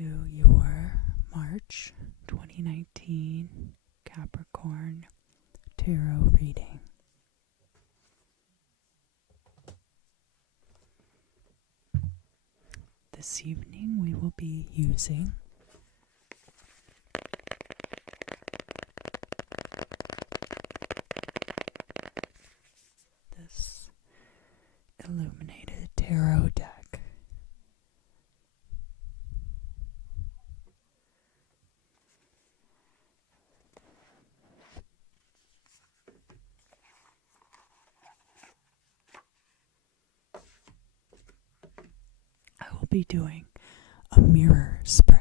to your March 2019 Capricorn tarot reading. This evening we will be using this illuminated tarot deck. I will be doing a mirror spread.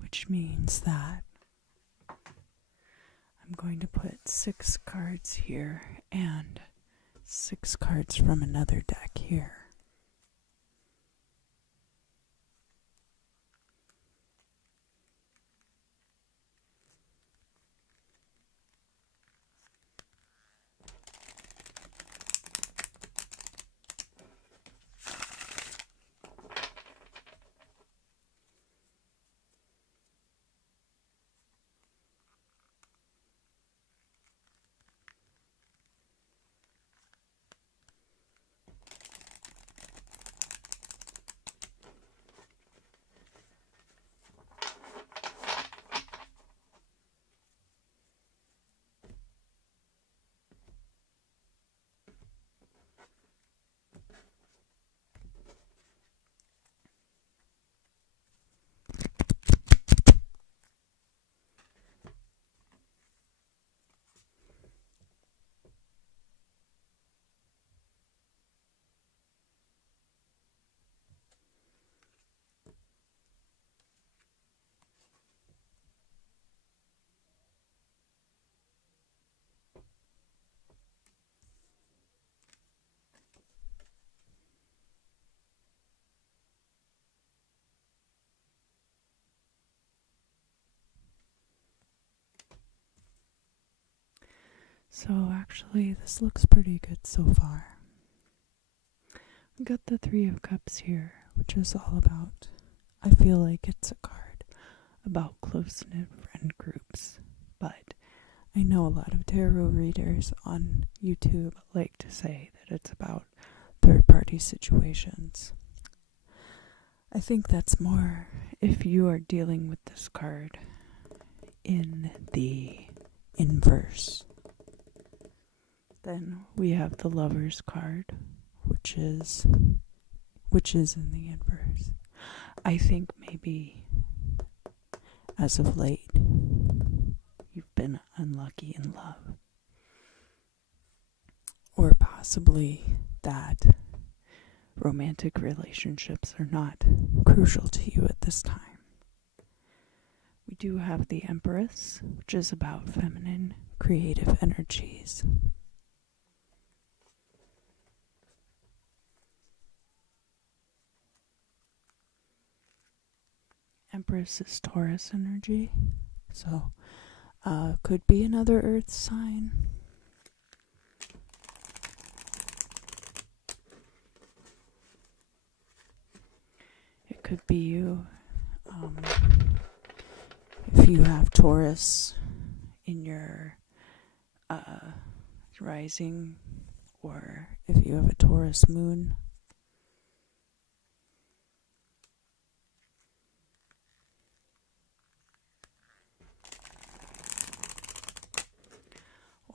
Which means that I'm going to put 6 cards here and 6 cards from another deck here. So actually this looks pretty good so far. We got the 3 of Cups here, which is all about, I feel like it's a card about close-knit friend groups, but I know a lot of tarot readers on YouTube like to say that it's about third-party situations. I think that's more if you are dealing with this card in the inverse. Then we have the Lover's card, which is in the inverse. I think maybe as of late you've been unlucky in love, or possibly that romantic relationships are not crucial to you at this time. We do have the Empress, which is about feminine creative energies. Empress is Taurus energy, so could be another earth sign. It could be you. If you have Taurus in your rising, or if you have a Taurus moon.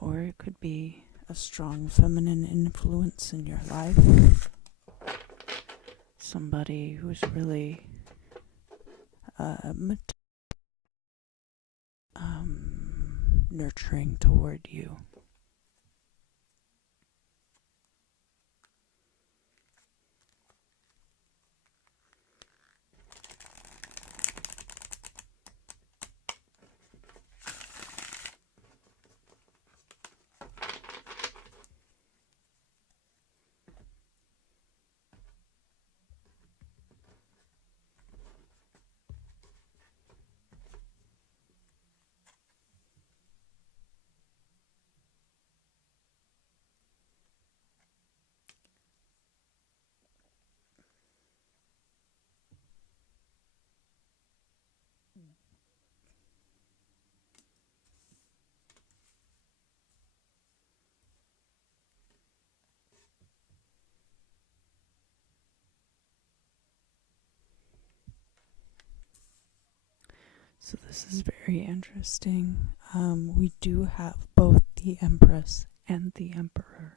Or it could be a strong feminine influence in your life. Somebody who's really nurturing toward you. So this is very interesting. We do have both the Empress and the Emperor.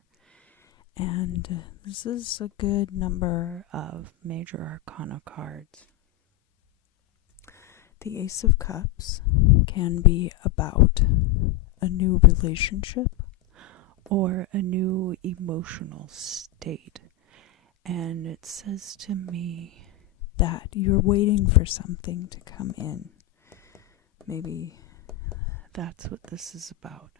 And this is a good number of major arcana cards. The Ace of Cups can be about a new relationship or a new emotional state. And it says to me that you're waiting for something to come in. Maybe that's what this is about.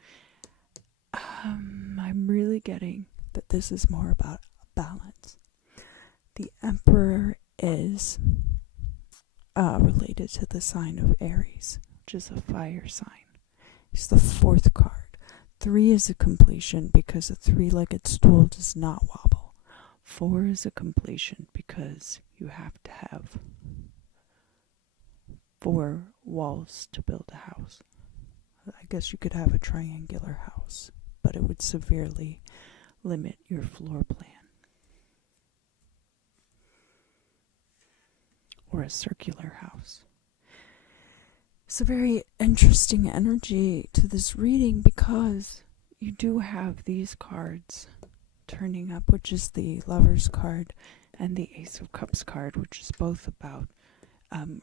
I'm really getting that this is more about balance. The Emperor is related to the sign of Aries, which is a fire sign. It's the fourth card. 3 is a completion because a 3-legged stool does not wobble. 4 is a completion because you have to have 4 walls to build a house. I guess you could have a triangular house, but it would severely limit your floor plan. Or a circular house. It's a very interesting energy to this reading because you do have these cards turning up, which is the Lover's card and the Ace of Cups card, which is both about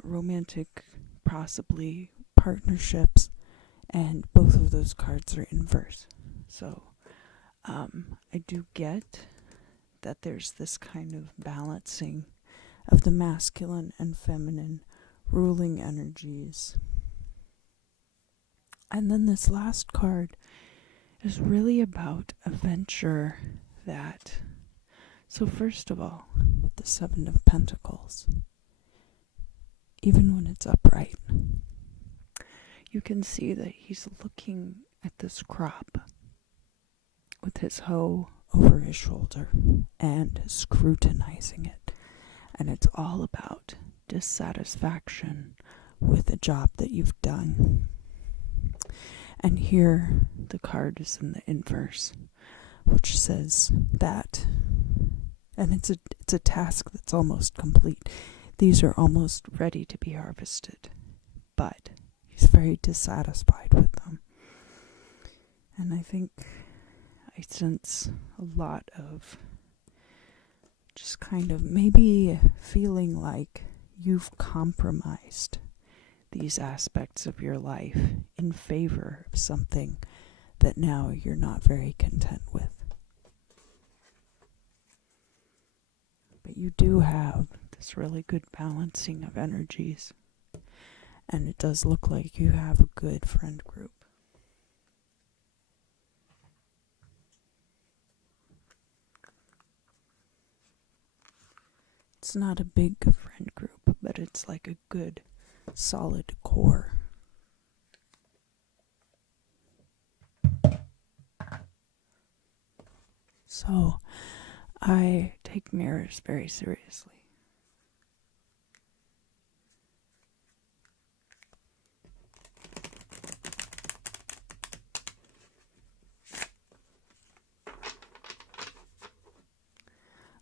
romantic, possibly partnerships, and both of those cards are inverse. So I do get that there's this kind of balancing of the masculine and feminine ruling energies. And then this last card is really about a venture that, so first of all, with the 7 of Pentacles, even when it's upright, you can see that he's looking at this crop with his hoe over his shoulder and scrutinizing it. And it's all about dissatisfaction with a job that you've done. And here the card is in the inverse, which says that, and it's a task that's almost complete. These are almost ready to be harvested, but he's very dissatisfied with them. And I think I sense a lot of just kind of maybe feeling like you've compromised these aspects of your life in favor of something that now you're not very content with. But you do have this really good balancing of energies, and it does look like you have a good friend group. It's not a big friend group, but it's like a good, solid core. So, I take mirrors very seriously.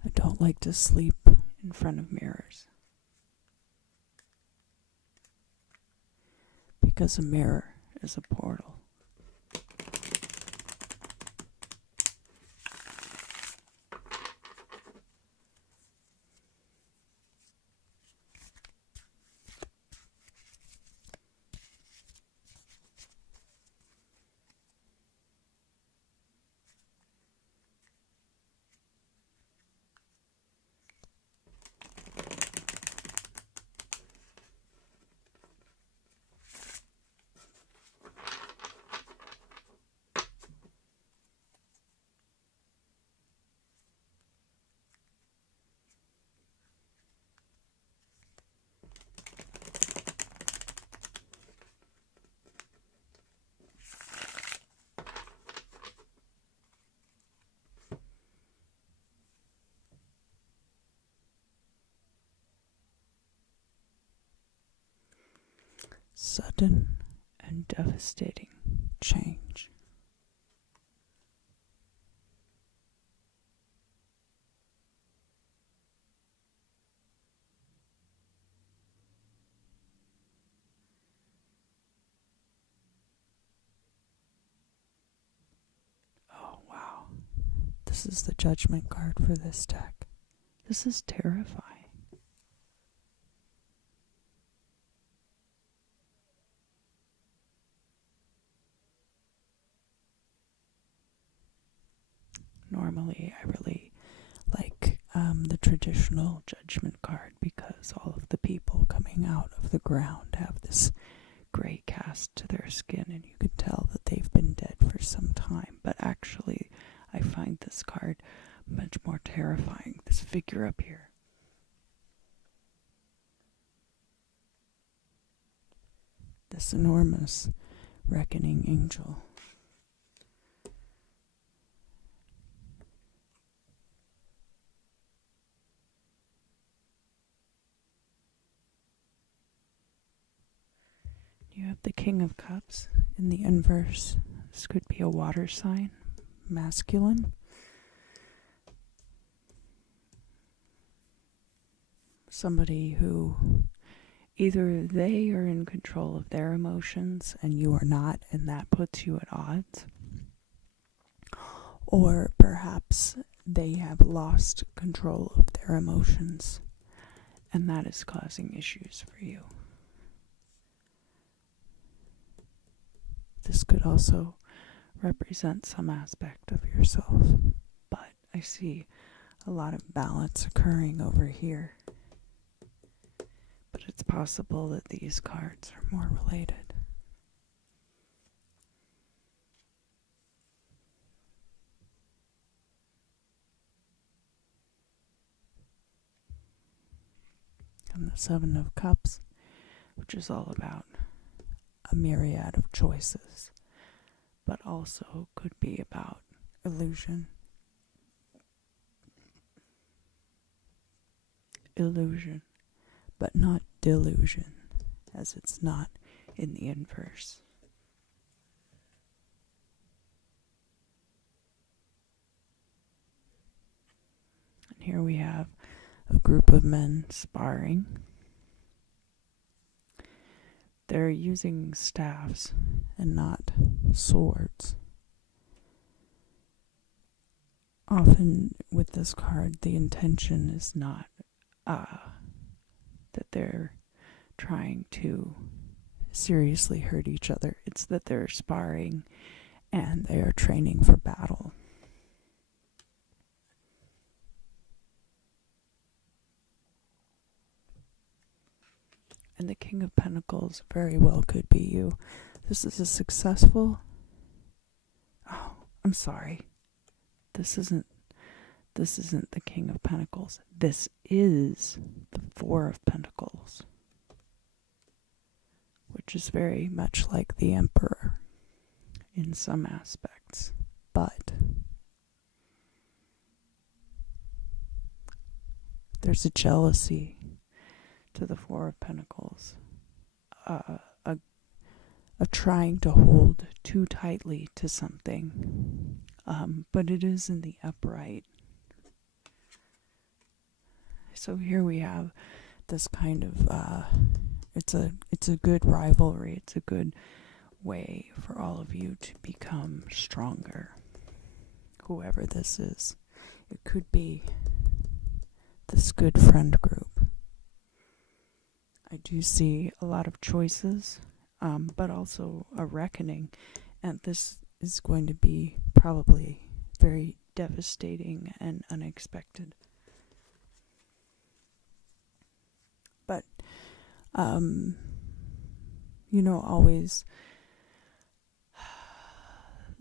I don't like to sleep in front of mirrors, because a mirror is a portal. Sudden and devastating change. This is the Judgment card for this deck. This is terrifying. Normally, I really like the traditional Judgment card because all of the people coming out of the ground have this gray cast to their skin, and you could tell that they've been dead for some time. But actually, I find this card much more terrifying. This figure up here. This enormous reckoning angel. You have the King of Cups in the inverse. This could be a water sign, masculine. Somebody who either they are in control of their emotions and you are not, and that puts you at odds. Or perhaps they have lost control of their emotions and that is causing issues for you. This could also represent some aspect of yourself, but I see a lot of balance occurring over here. But it's possible that these cards are more related. And the Seven of Cups, which is all about a myriad of choices, but also could be about illusion. Illusion, but not delusion, as it's not in the inverse. And here we have a group of men sparring. They're using staffs and not swords. Often with this card, the intention is not that they're trying to seriously hurt each other. It's that they're sparring and they are training for battle. And the King of Pentacles very well could be you. This is a successful... Oh, I'm sorry. This isn't the King of Pentacles. This is the Four of Pentacles, which is very much like the Emperor in some aspects. But there's a jealousy to the Four of Pentacles, a trying to hold too tightly to something, but it is in the upright. So here we have this kind of it's a good rivalry. It's a good way for all of you to become stronger. Whoever this is, it could be this good friend group. I do see a lot of choices, but also a reckoning, and this is going to be probably very devastating and unexpected. But, always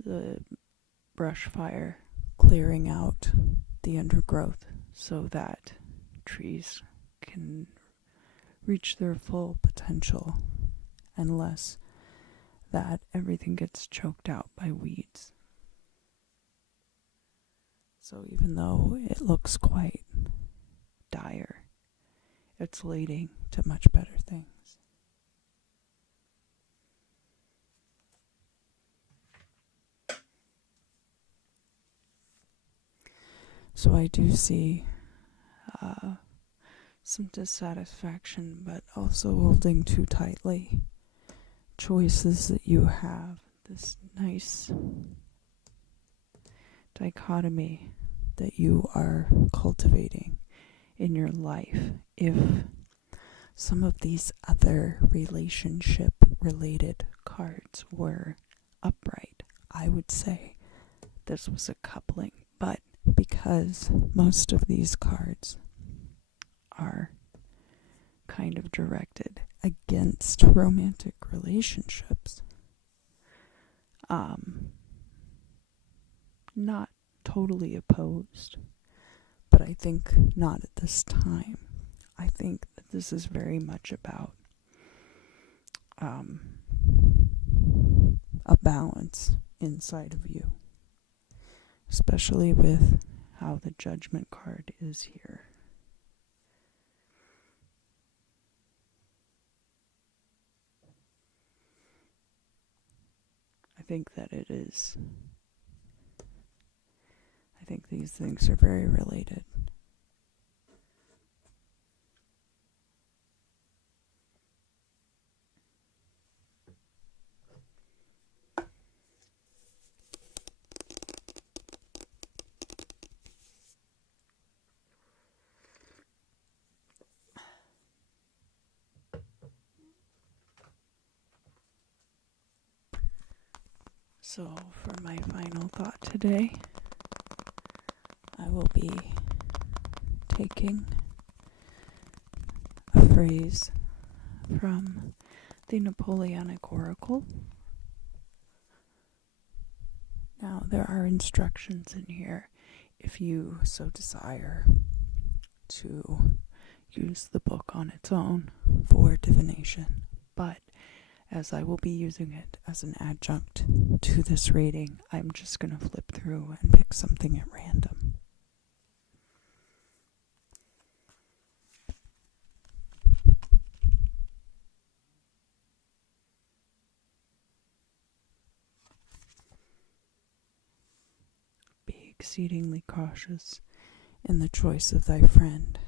the brush fire, clearing out the undergrowth so that trees can reach their full potential, unless that everything gets choked out by weeds. So even though it looks quite dire, it's leading to much better things. So I do see some dissatisfaction, but also holding too tightly. Choices that you have, this nice dichotomy that you are cultivating in your life. If some of these other relationship related cards were upright, I would say this was a coupling. But because most of these cards are kind of directed against romantic relationships, not totally opposed, but I think not at this time. I think that this is very much about a balance inside of you, especially with how the Judgment card is here. I think that it is. I think these things are very related. So, for my final thought today, I will be taking a phrase from the Napoleonic Oracle. Now, there are instructions in here if you so desire to use the book on its own for divination, but as I will be using it as an adjunct to this reading, I'm just going to flip through and pick something at random. Be exceedingly cautious in the choice of thy friend.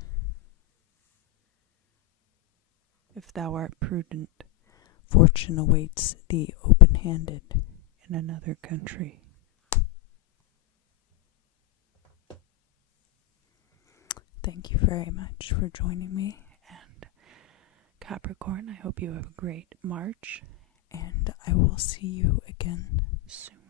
If thou art prudent, fortune awaits thee open-handed in another country. Thank you very much for joining me, and Capricorn, I hope you have a great March, and I will see you again soon.